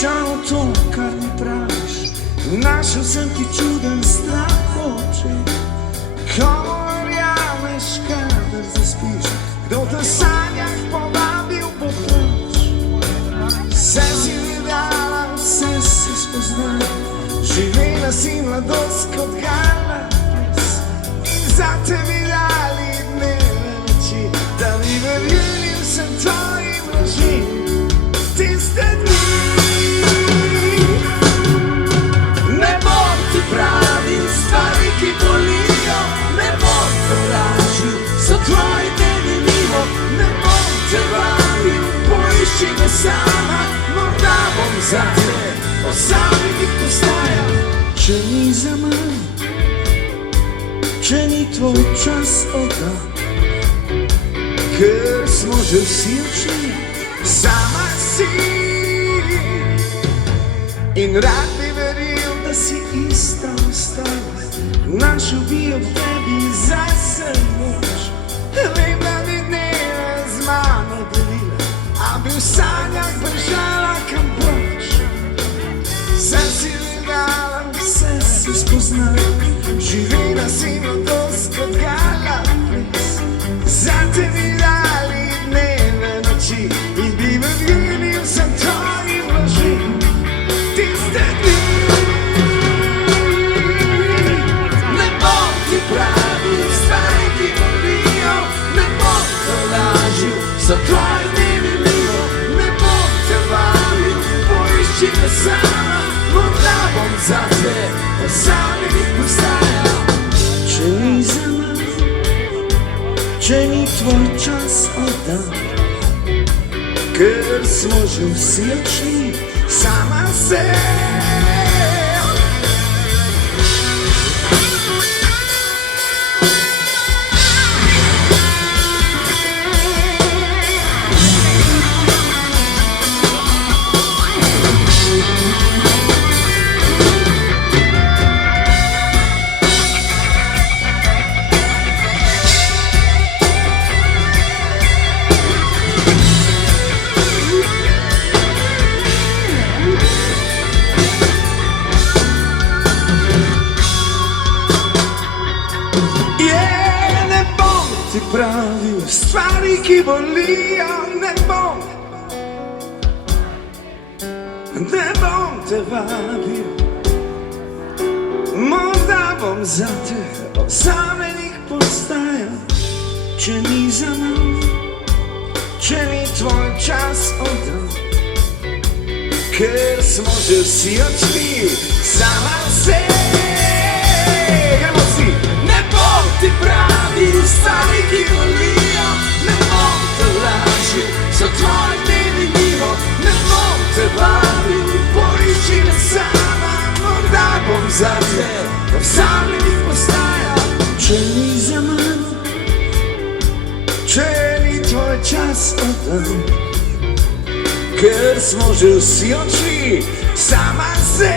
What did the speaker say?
Slučajno to, kar mi praviš, našel sem ti čuden strah v očeh. Ko verjameš, kadar zaspiš, kdo te v sanjah povabil bo proč. Vse si videla, vse si spoznala, živela si mladost kot galax. In za tebi dali dneve noči, da bi verjeli vsem tvojim lažim. Tiste dni ne bom ti pravil stvari, ki bolijo, ne bom te lažil, so tvoji dnevi mimo. Ne bom te vabil, poišči me sama, morda bom zate osamljenih postajal. Če ni zaman, če ni tvoj čas oddan, ker smo že vsi odšli, sama si. In rad bi veril, da si ista ostala, našel bi ob tebi zase moč. Vem, da bi dneve z mano delila, a bi v sanjah bežala kam proč. Vse si videla, vse si spoznala, živela si mladost kot galax. Za tebi dali dneve noči in bi verjeli vsem tvojim lažim. Tiste dni ne bom ti pravil stvari, ki bolijo, ne bom te lažil, so tvoji dnevi mimo. Ne bom te vabil, poišči me sama, morda bom zate osamljenih postajal. Če ni zaman, če ni tvoj čas oddan, ker smo že vsi odšli, sama se. Pravil stvari, ki bolijo, ne bom te vabil, morda bom zate osamljenih postajal. Če ni zaman, če ni tvoj čas oddan, ker smo že vsi odšli, sama se. Ne bom ti pravil stvari, ki bolijo, ne bom te lažil, so tvoji dnevi mimo. Ne bom te vabil, poišči me sama, morda bom zate osamljenih postajal. Če ni zaman, če ni tvoj čas oddan, ker smo že vsi odšli, sama se.